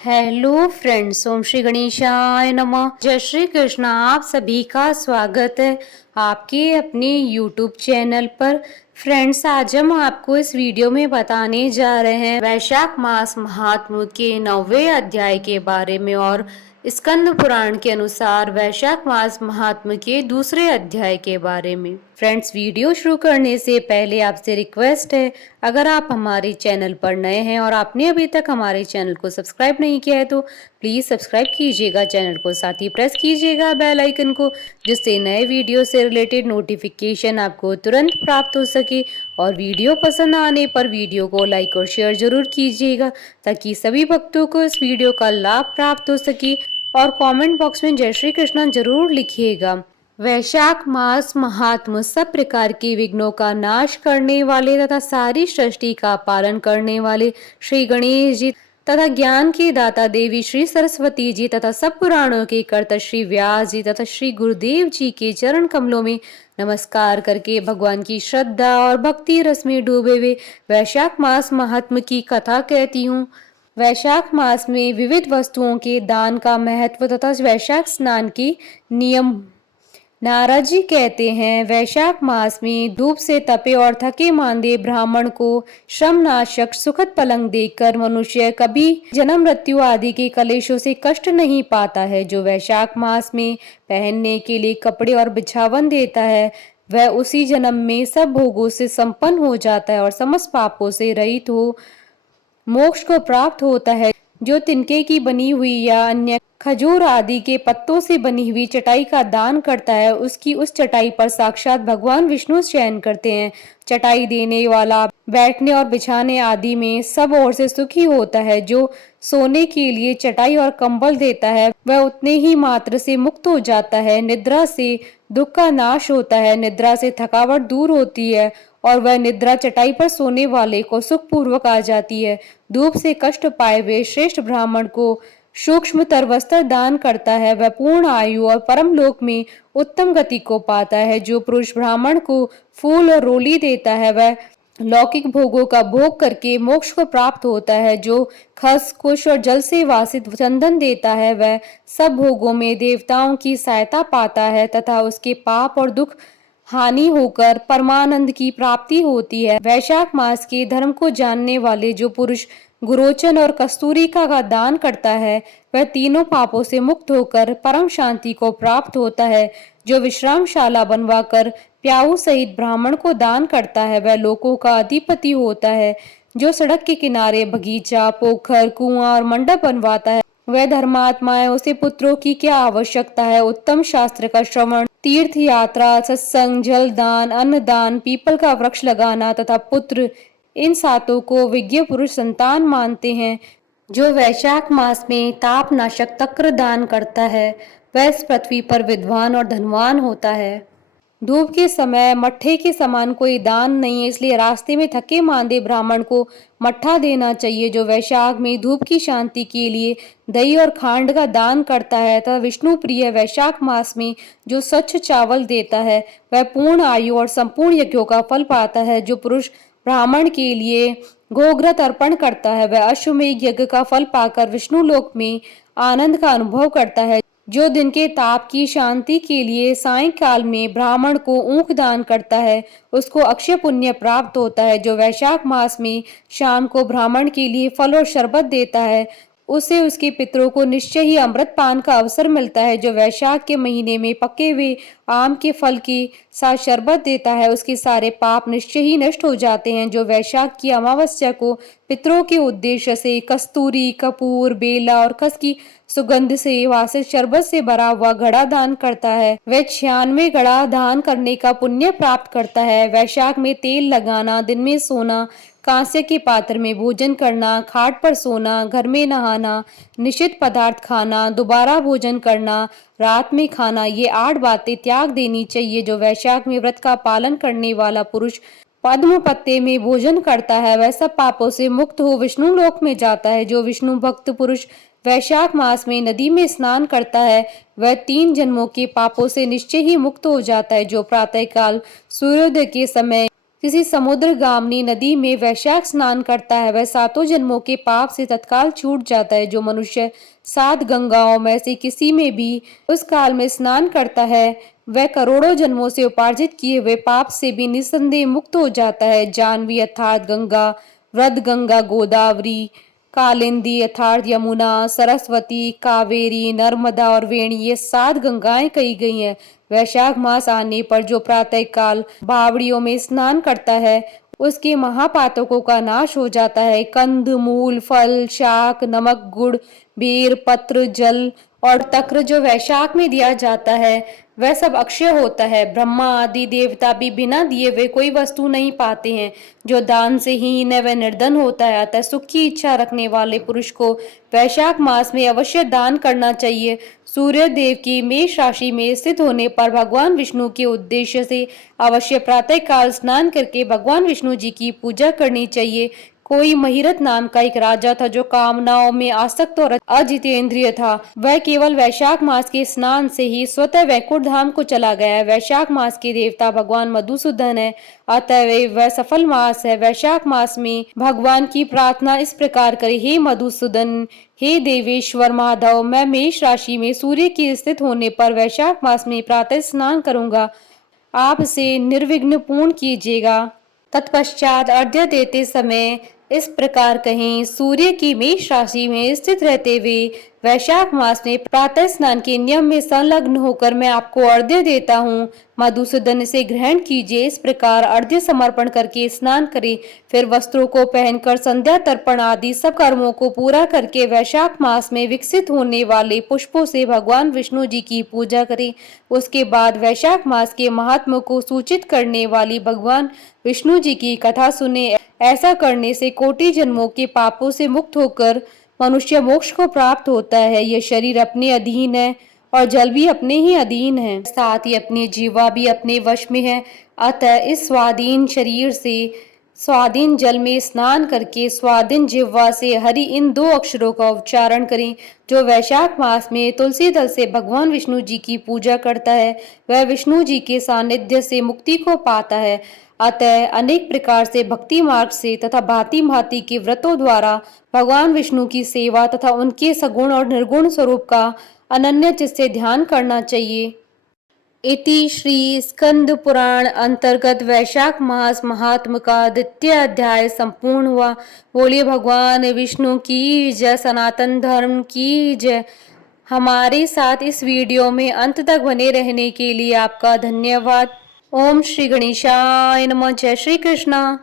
Hello friends, ओम श्री गणेशाय नमः। जय श्री कृष्ण। आप सभी का स्वागत है आपके अपने यूट्यूब चैनल पर। फ्रेंड्स, आज हम आपको इस वीडियो में बताने जा रहे हैं वैशाख मास महात्म्य के 9वें अध्याय के बारे में और स्कंद पुराण के अनुसार वैशाख मास महात्म्य के दूसरे अध्याय के बारे में। फ्रेंड्स, वीडियो शुरू करने से पहले आपसे रिक्वेस्ट है, अगर आप हमारे चैनल पर नए हैं और आपने अभी तक हमारे चैनल को सब्सक्राइब नहीं किया है तो प्लीज़ सब्सक्राइब कीजिएगा चैनल को, साथ ही प्रेस कीजिएगा बेल आइकन को, जिससे नए वीडियो से रिलेटेड नोटिफिकेशन आपको तुरंत प्राप्त हो सके। और वीडियो पसंद आने पर वीडियो को लाइक और शेयर जरूर कीजिएगा ताकि सभी भक्तों को इस वीडियो का लाभ प्राप्त हो सके। और कमेंट बॉक्स में जय श्री कृष्ण जरूर लिखिएगा। वैशाख मास महात्म सब प्रकार के विघ्नों का नाश करने वाले तथा सारी सृष्टि का पालन करने वाले श्री गणेश जी तथा ज्ञान के दाता देवी श्री सरस्वती जी तथा सब पुराणों के कर्ता श्री व्यास जी तथा श्री गुरुदेव जी के चरण कमलों में नमस्कार करके भगवान की श्रद्धा और भक्ति रस में डूबे हुए वैशाख मास महात्म की कथा कहती हूँ। वैशाख मास में विविध वस्तुओं के दान का महत्व तथा वैशाख स्नान के नियम। नारद जी कहते हैं, वैशाख मास में धूप से तपे और थके मांदे ब्राह्मण को श्रमनाशक सुखद पलंग देकर मनुष्य कभी जन्म मृत्यु आदि के कलेशों से कष्ट नहीं पाता है। जो वैशाख मास में पहनने के लिए कपड़े और बिछावन देता है, वह उसी जन्म में सब भोगों से संपन्न हो जाता है और समस्त पापों से रहित हो मोक्ष को प्राप्त होता है। जो तिनके की बनी हुई या अन्य खजूर आदि के पत्तों से बनी हुई चटाई का दान करता है, उसकी उस चटाई पर साक्षात भगवान विष्णु शयन करते हैं। चटाई देने वाला बैठने और बिछाने आदि में सब ओर से सुखी होता है। जो सोने के लिए चटाई और कंबल देता है, वह उतने ही मात्र से मुक्त हो जाता है। निद्रा से दुख का नाश होता है, निद्रा से थकावट दूर होती है और वह निद्रा चटाई पर सोने वाले को सुखपूर्वक आ जाती है। धूप से कष्ट पाए हुए श्रेष्ठ ब्राह्मण को सूक्ष्मतर वस्त्र दान करता है, वह पूर्ण आयु और परम लोक में उत्तम गति को पाता है। जो पुरुष ब्राह्मण को फूल और रोली देता है, वह लौकिक भोगों का भोग करके मोक्ष को प्राप्त होता है। जो खस कुश और जल से वासित चंदन देता है, वह सब भोगों में देवताओं की सहायता पाता है तथा उसके पाप और दुख हानि होकर परमानंद की प्राप्ति होती है। वैशाख मास के धर्म को जानने वाले जो पुरुष गुरोचन और कस्तूरिका का दान करता है, वह तीनों पापों से मुक्त होकर परम शांति को प्राप्त होता है। जो विश्रामशाला बनवाकर प्याऊ सहित ब्राह्मण को दान करता है, वह लोकों का अधिपति होता है। जो सड़क के किनारे बगीचा, पोखर, कुआं और मंडप बनवाता है, वह धर्मात्मा है। उसे पुत्रों की क्या आवश्यकता है। उत्तम शास्त्र का श्रवण, तीर्थ यात्रा, सत्संग, जल दान, अन्न दान, पीपल का वृक्ष लगाना तथा पुत्र, इन सातों को विज्ञ पुरुष संतान मानते हैं। जो वैशाख मास में तापनाशक तक्र दान करता है, वह इस पृथ्वी पर विद्वान और धनवान होता है। धूप के समय मट्ठे के समान कोई दान नहीं है, इसलिए रास्ते में थके मांदे ब्राह्मण को मट्ठा देना चाहिए। जो वैशाख में धूप की शांति के लिए दही और खांड का दान करता है तथा विष्णु प्रिय वैशाख मास में जो स्वच्छ चावल देता है, वह पूर्ण आयु और संपूर्ण यज्ञों का फल पाता है। जो पुरुष ब्राह्मण के लिए गोघृत अर्पण करता है, वह अश्वमेध यज्ञ का फल पाकर विष्णु लोक में आनंद का अनुभव करता है। जो दिन के ताप की शांति के लिए सायंकाल में ब्राह्मण को ऊख दान करता है, उसको अक्षय पुण्य प्राप्त होता है। जो वैशाख मास में शाम को ब्राह्मण के लिए फल और शरबत देता है, उसे उसके पितरों को निश्चय ही अमृत पान का अवसर मिलता है। जो वैशाख के महीने में पके हुए आम के फल के साथ शरबत देता है, उसके सारे पाप निश्चय ही नष्ट हो जाते हैं। जो वैशाख की अमावस्या को पितरों के उद्देश्य से कस्तूरी, कपूर, बेला और खस की सुगंध से वासित शरबत से भरा हुआ घड़ा दान करता है, वह 96 घड़ा दान करने का पुण्य प्राप्त करता है। वैशाख में तेल लगाना, दिन में सोना, कांस्य के पात्र में भोजन करना, खाट पर सोना, घर में नहाना, निषिद्ध पदार्थ खाना, दोबारा भोजन करना, रात में खाना, ये 8 बातें त्याग देनी चाहिए। जो वैशाख में व्रत का पालन करने वाला पुरुष पद्म पत्ते में भोजन करता है, वह सब पापों से मुक्त हो विष्णु लोक में जाता है। जो विष्णु भक्त पुरुष वैशाख मास में नदी में स्नान करता है, वह 3 जन्मों के पापों से निश्चय ही मुक्त हो जाता है। जो प्रातःकाल सूर्योदय के समय किसी समुद्रगामिनी नदी में वैशाख स्नान करता है वह 7 जन्मों के पाप से तत्काल छूट जाता है। जो मनुष्य 7 गंगाओं में से किसी में भी उस काल में स्नान करता है वह करोड़ों जन्मों से उपार्जित किए हुए पाप से भी निस्संदेह मुक्त हो जाता है। जानवी अर्थात गंगा, वृद्ध गंगा, गोदावरी, कालिंदी अर्थात यमुना, सरस्वती, कावेरी, नर्मदा और वेणी ये 7 गंगाएं कही गई हैं। वैशाख मास आने पर जो प्रातः काल बावड़ियों में स्नान करता है उसके महापातकों का नाश हो जाता है। कंद, मूल, फल, शाक, नमक, गुड़, बेर, पत्र, जल और तक्र जो वैशाख में दिया जाता है वह सब अक्षय होता है। ब्रह्मा आदि देवता भी बिना दिए वे कोई वस्तु नहीं पाते हैं। जो दान से हीन है वह निर्धन होता है। अतः सुख की इच्छा रखने वाले पुरुष को वैशाख मास में अवश्य दान करना चाहिए। सूर्य देव की मेष राशि में स्थित होने पर भगवान विष्णु के उद्देश्य से अवश्य प्रातः काल स्नान करके भगवान विष्णु जी की पूजा करनी चाहिए। कोई महिरथ नाम का एक राजा था जो कामनाओं में आसक्त और अजितेंद्रिय था। वह केवल वैशाख मास के स्नान से ही स्वतः वैकुंठ धाम को चला गया। वैशाख मास के देवता भगवान मधुसूदन है, अतः वह सफल मास है। वैशाख मास में भगवान की प्रार्थना इस प्रकार करे, हे मधुसूदन, हे देवेश्वर माधव, मैं मेष राशि में सूर्य के स्थित होने पर वैशाख मास में प्रातः स्नान करूंगा, आप इसे निर्विघ्न पूर्ण कीजिएगा। तत्पश्चात अर्घ्य देते समय इस प्रकार कहें, सूर्य की मेष राशि में स्थित रहते हुए वैशाख मास में प्रातः स्नान के नियम में संलग्न होकर मैं आपको अर्घ्य देता हूँ, मधुसूदन इसे ग्रहण कीजिए। इस प्रकार अर्घ्य समर्पण करके स्नान करें, फिर वस्त्रों को पहनकर संध्या तर्पण आदि सब कर्मों को पूरा करके वैशाख मास में विकसित होने वाले पुष्पों से भगवान विष्णु जी की पूजा करें। उसके बाद वैशाख मास के महात्म को सूचित करने वाली भगवान विष्णु जी की कथा सुने। ऐसा करने से कोटि जन्मों के पापों से मुक्त होकर मनुष्य मोक्ष को प्राप्त होता है। यह शरीर अपने अधीन है और जल भी अपने ही अधीन है, साथ ही अपनी जीवा भी अपने वश में है। अतः इस स्वाधीन शरीर से स्वाधीन जल में स्नान करके स्वाधीन जिह्वा से हरि इन 2 अक्षरों का उच्चारण करें। जो वैशाख मास में तुलसी दल से भगवान विष्णु जी की पूजा करता है वह विष्णु जी के सानिध्य से मुक्ति को पाता है। अतः अनेक प्रकार से भक्ति मार्ग से तथा भांति भांति के व्रतों द्वारा भगवान विष्णु की सेवा तथा उनके सगुण और निर्गुण स्वरूप का अनन्य चित्त से ध्यान करना चाहिए। इति श्री स्कंद पुराण अंतर्गत वैशाख मास महात्म का 2य अध्याय संपूर्ण हुआ। बोलिए भगवान विष्णु की जय, सनातन धर्म की जय। हमारे साथ इस वीडियो में अंत तक बने रहने के लिए आपका धन्यवाद। ओम श्री गणेशाय नमः। जय श्री कृष्णा।